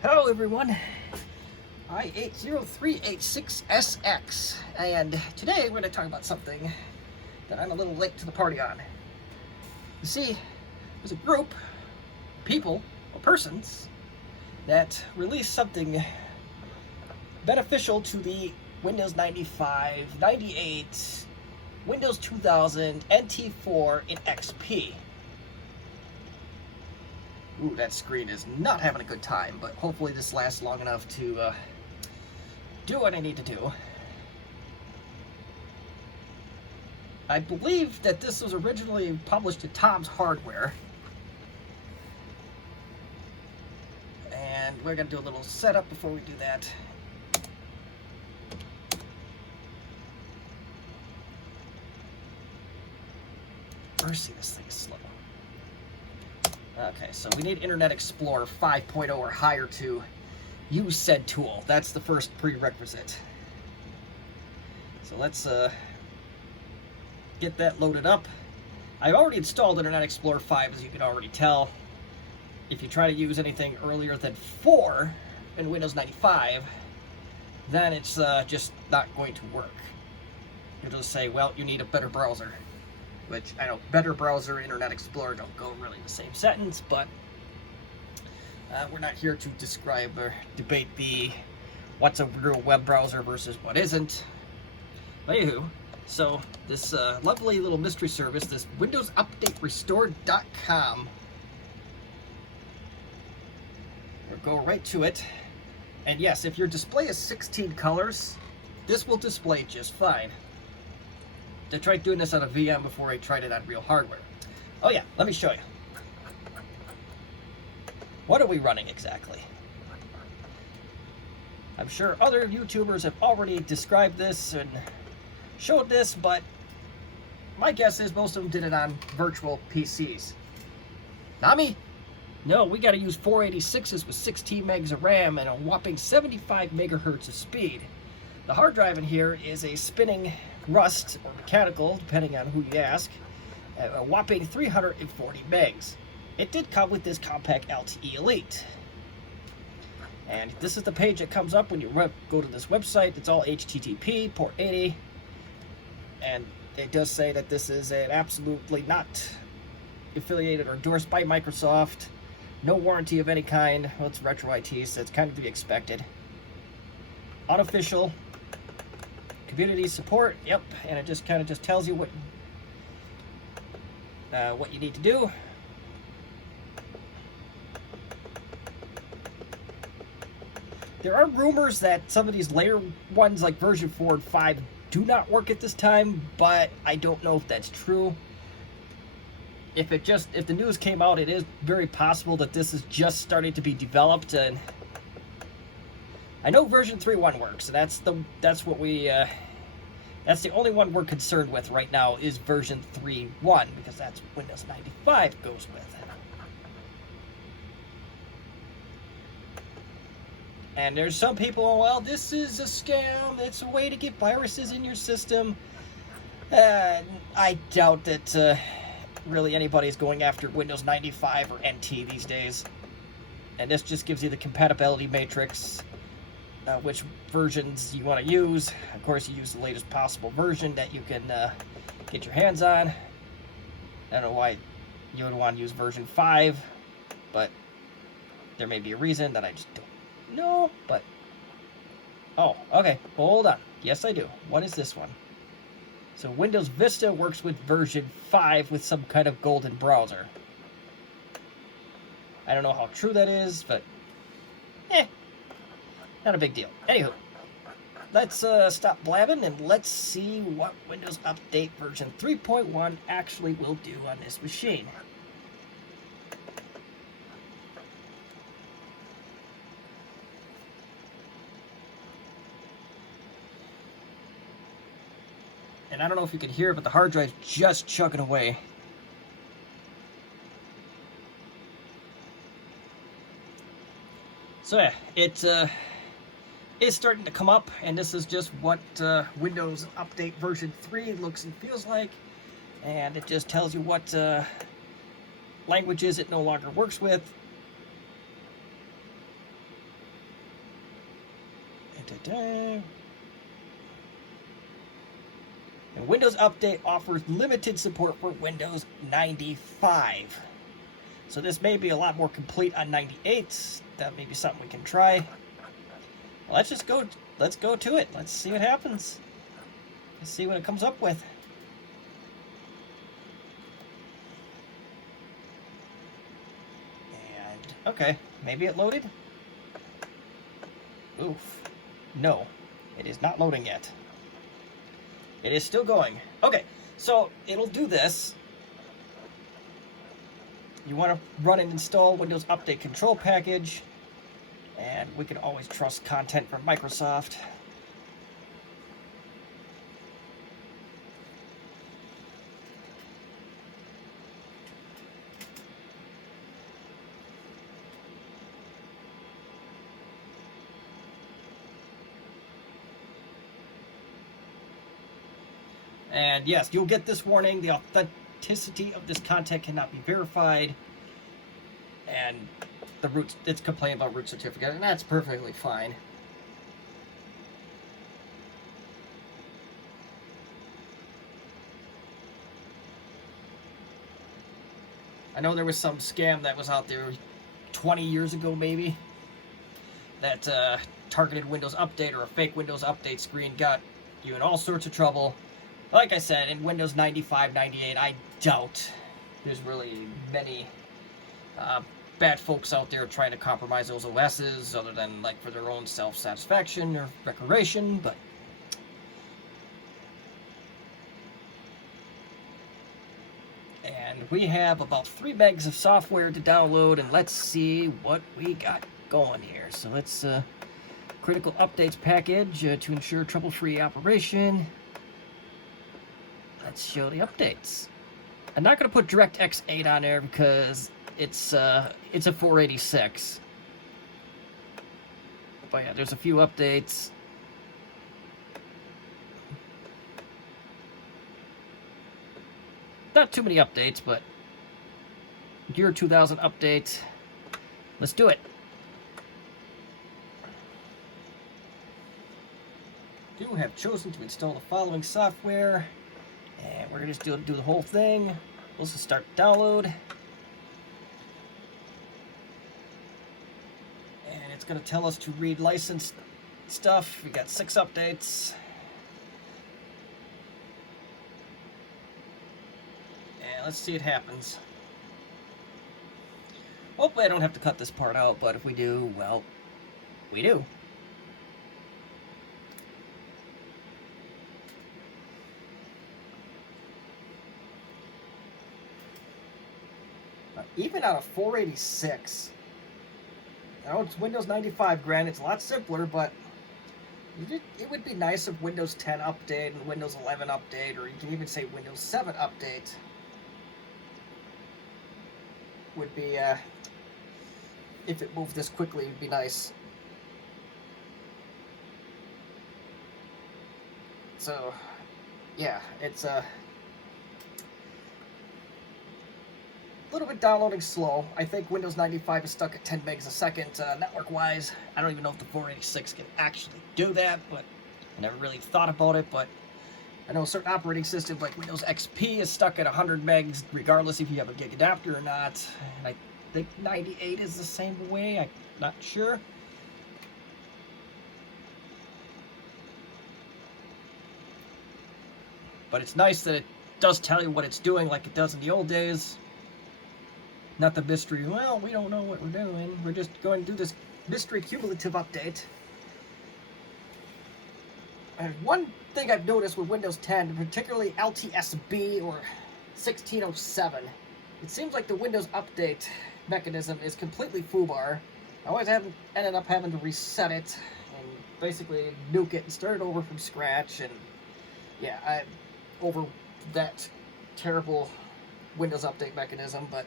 Hello everyone, I80386SX, and today we're going to talk about something that I'm a little late to the party on. You see, there's a group, people, or persons, that released something beneficial to the Windows 95, 98, Windows 2000, NT4, and XP. Ooh, that screen is not having a good time, but hopefully this lasts long enough to do what I need to do. I believe that this was originally published at Tom's Hardware. And we're going to do a little setup before we do that. Mercy, this thing is slow. Okay, so we need Internet Explorer 5.0 or higher to use said tool. That's the first prerequisite. So let's get that loaded up. I've already installed Internet Explorer 5, as you can already tell. If you try to use anything earlier than 4 in Windows 95, then it's just not going to work. It'll just say, well, you need a better browser. Which, I know, better browser, Internet Explorer don't go really in the same sentence, but we're not here to describe or debate the what's a real web browser versus what isn't. But anywho, so this lovely little mystery service, this Windows Update Restore.com, we'll go right to it. And yes, if your display is 16 colors, this will display just fine. I tried doing this on a VM before I tried it on real hardware. Oh yeah, let me show you. What are we running exactly? I'm sure other YouTubers have already described this and showed this, but my guess is most of them did it on virtual PCs. Not me. No, we got to use 486s with 16 megs of RAM and a whopping 75 megahertz of speed. The hard drive in here is a spinning Rust, or mechanical, depending on who you ask, a whopping 340 megs. It did come with this compact LTE Elite. And this is the page that comes up when you go to this website. It's all HTTP, port 80. And it does say that this is an absolutely not affiliated or endorsed by Microsoft. No warranty of any kind. Well, it's retro IT, so it's kind of to be expected. Unofficial. Community support, yep, and it just kind of just tells you what you need to do. There are rumors that some of these later ones, like version 4 and 5, do not work at this time, but I don't know if that's true. If the news came out, it is very possible that this is just starting to be developed, and I know version 3.1 works, and that's what we that's the only one we're concerned with right now is version 3.1, because that's what Windows 95 goes with. And there's some people, well, this is a scam, it's a way to get viruses in your system. I doubt that really anybody's going after Windows 95 or NT these days. And this just gives you the compatibility matrix. Which versions you want to use. Of course, you use the latest possible version that you can get your hands on. I don't know why you would want to use version 5, but there may be a reason that I just don't know. But oh, okay, hold on. Yes, I do. What is this one? So Windows Vista works with version 5 with some kind of golden browser. I don't know how true that is, but not a big deal. Anywho, let's stop blabbing and let's see what Windows Update version 3.1 actually will do on this machine. And I don't know if you can hear it, but the hard drive's just chugging away. So yeah, it is starting to come up, and this is just what Windows Update version 3 looks and feels like. And it just tells you what languages it no longer works with. And Windows Update offers limited support for Windows 95. So this may be a lot more complete on 98. That may be something we can try. Let's just go. Let's go to it. Let's see what happens. Let's see what it comes up with. And okay, maybe it loaded. Oof. No, it is not loading yet. It is still going. Okay, so it'll do this. You want to run and install Windows Update Control Package, and we can always trust content from Microsoft. And yes, you'll get this warning. The authenticity of this content cannot be verified. And it's complaining about root certificate, and that's perfectly fine. I know there was some scam that was out there 20 years ago, maybe, that targeted Windows Update or a fake Windows Update screen got you in all sorts of trouble. Like I said, in Windows 95, 98, I doubt there's really many bad folks out there trying to compromise those OSs, other than like for their own self-satisfaction or recreation, but and we have about 3 megs of software to download, and let's see what we got going here. So let's critical updates package to ensure trouble-free operation. Let's show the updates. I'm not going to put DirectX 8 on there because it's a 486. But yeah, there's a few updates. Not too many updates, but year 2000 update. Let's do it. You have chosen to install the following software. And we're going to just do the whole thing. Let's just start download. And it's going to tell us to read licensed stuff. We got 6 updates. And let's see what happens. Hopefully I don't have to cut this part out, but if we do, well, we do. Even on a 486, I know it's Windows 95, granted, it's a lot simpler, but it would be nice if Windows 10 update and Windows 11 update, or you can even say Windows 7 update, would be, if it moved this quickly, it would be nice. So, yeah, it's a little bit downloading slow. I think Windows 95 is stuck at 10 megs a second network-wise. I don't even know if the 486 can actually do that, but I never really thought about it. But I know certain operating systems like Windows XP is stuck at 100 megs, regardless if you have a gig adapter or not. And I think 98 is the same way. I'm not sure. But it's nice that it does tell you what it's doing like it does in the old days. Not the mystery, well, we don't know what we're doing. We're just going to do this mystery cumulative update. And one thing I've noticed with Windows 10, particularly LTSB or 1607, it seems like the Windows update mechanism is completely foobar. I always ended up having to reset it and basically nuke it and start over from scratch. And yeah, over that terrible Windows update mechanism, but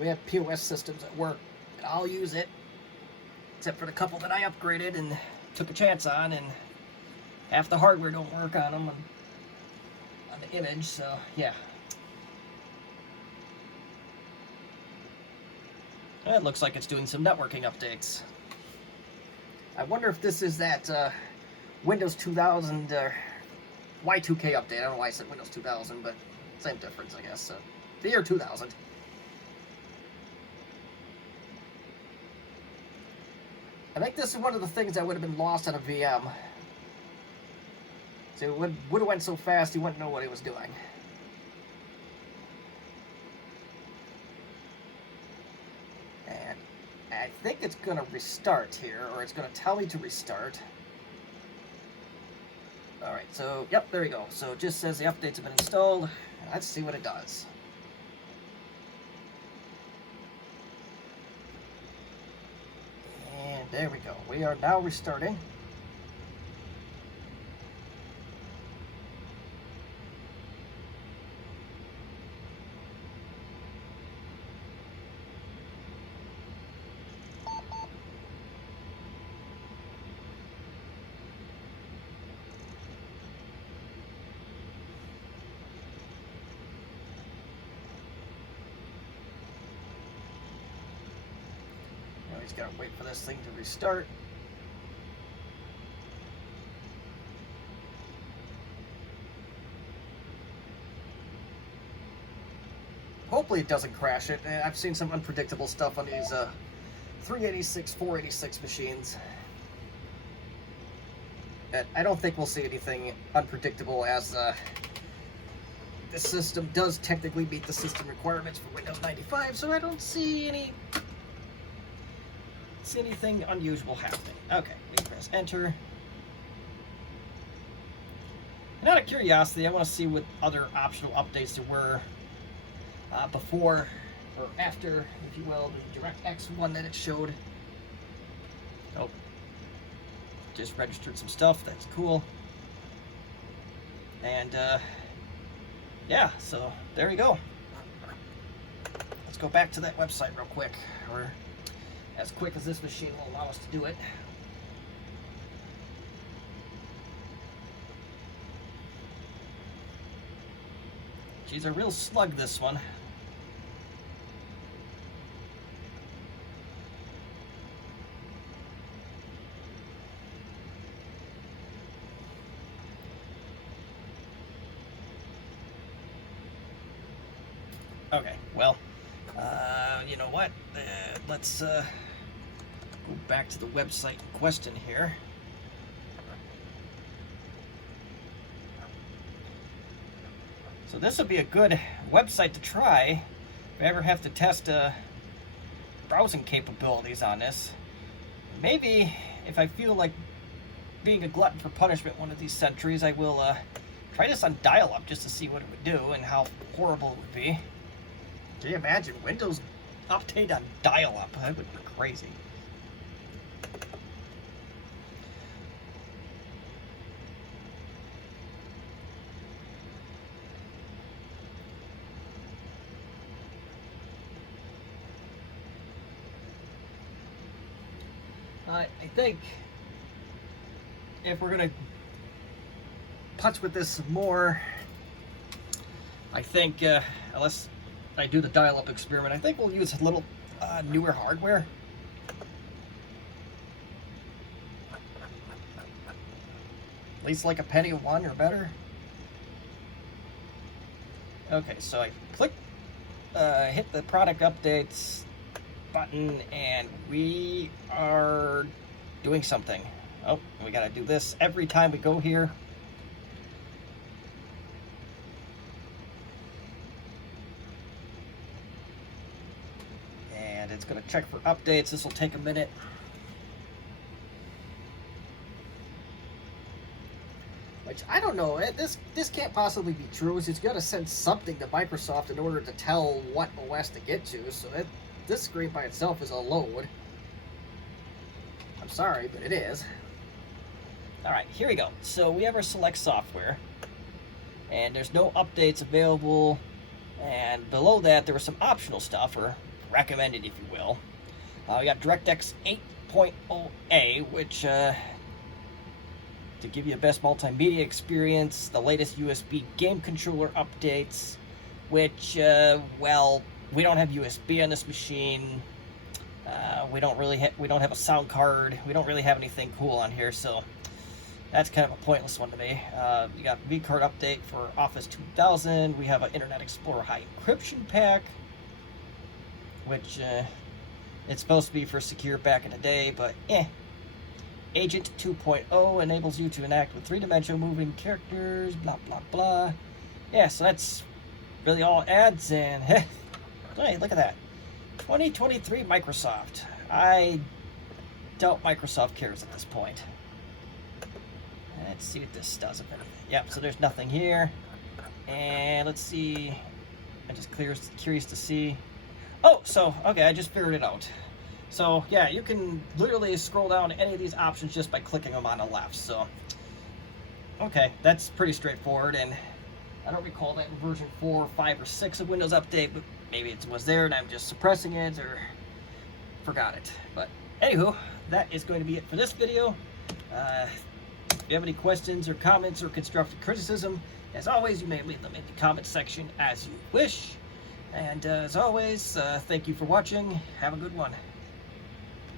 we have POS systems that work, and I'll use it, except for the couple that I upgraded and took a chance on, and half the hardware don't work on them on the image, so yeah. It looks like it's doing some networking updates. I wonder if this is that Windows 2000 Y2K update. I don't know why I said Windows 2000, but same difference, I guess. The year 2000. I think this is one of the things that would have been lost on a VM. So it would have went so fast, you wouldn't know what he was doing. And I think it's going to restart here, or it's going to tell me to restart. Alright, so, yep, there we go. So it just says the updates have been installed. Let's see what it does. And there we go. We are now restarting. Just gotta wait for this thing to restart. Hopefully it doesn't crash it. I've seen some unpredictable stuff on these 386, 486 machines. But I don't think we'll see anything unpredictable, as this system does technically meet the system requirements for Windows 95, so I don't see anything unusual happening. Okay, we press enter. And out of curiosity, I want to see what other optional updates there were before or after, if you will, the DirectX one that it showed. Oh, just registered some stuff. That's cool. And yeah, so there you go. Let's go back to that website real quick, or as quick as this machine will allow us to do it. She's a real slug, this one. Okay, well, you know what? Let's go back to the website in question here. So this would be a good website to try if I ever have to test browsing capabilities on this. Maybe if I feel like being a glutton for punishment one of these centuries, I will try this on dial-up just to see what it would do and how horrible it would be. Can you imagine Windows update on dial-up? That would be crazy. I think if we're going to putz with this more, I think, unless I do the dial-up experiment, I think we'll use a little newer hardware. At least like a penny a one or better. Okay, so I click, hit the product updates button, and we are doing something. Oh, we gotta do this every time we go here. And it's gonna check for updates. This will take a minute. Which, I don't know, this can't possibly be true. It's got to send something to Microsoft in order to tell what OS to get to, so this screen by itself is a load. I'm sorry, but it is. Alright, here we go. So we have our select software, and there's no updates available, and below that there was some optional stuff, or recommended if you will. We got DirectX 8.0a, which to give you a best multimedia experience, the latest USB game controller updates, which, well, we don't have USB on this machine. We don't have a sound card. We don't really have anything cool on here, so that's kind of a pointless one to me. You got vCard update for Office 2000. We have an Internet Explorer High Encryption Pack, which it's supposed to be for secure back in the day, but Agent 2.0 enables you to interact with three-dimensional moving characters, blah, blah, blah. Yeah, so that's really all ads, and hey, look at that. 2023 Microsoft. I doubt Microsoft cares at this point. Let's see what this does, if anything. Yep, so there's nothing here. And let's see. I'm just curious to see. Oh, so, okay, I just figured it out. So, yeah, you can literally scroll down to any of these options just by clicking them on the left. So, okay, that's pretty straightforward. And I don't recall that in version 4, 5, or 6 of Windows Update, but maybe it was there and I'm just suppressing it or forgot it. But, anywho, that is going to be it for this video. If you have any questions or comments or constructive criticism, as always, you may leave them in the comment section as you wish. And as always, thank you for watching. Have a good one.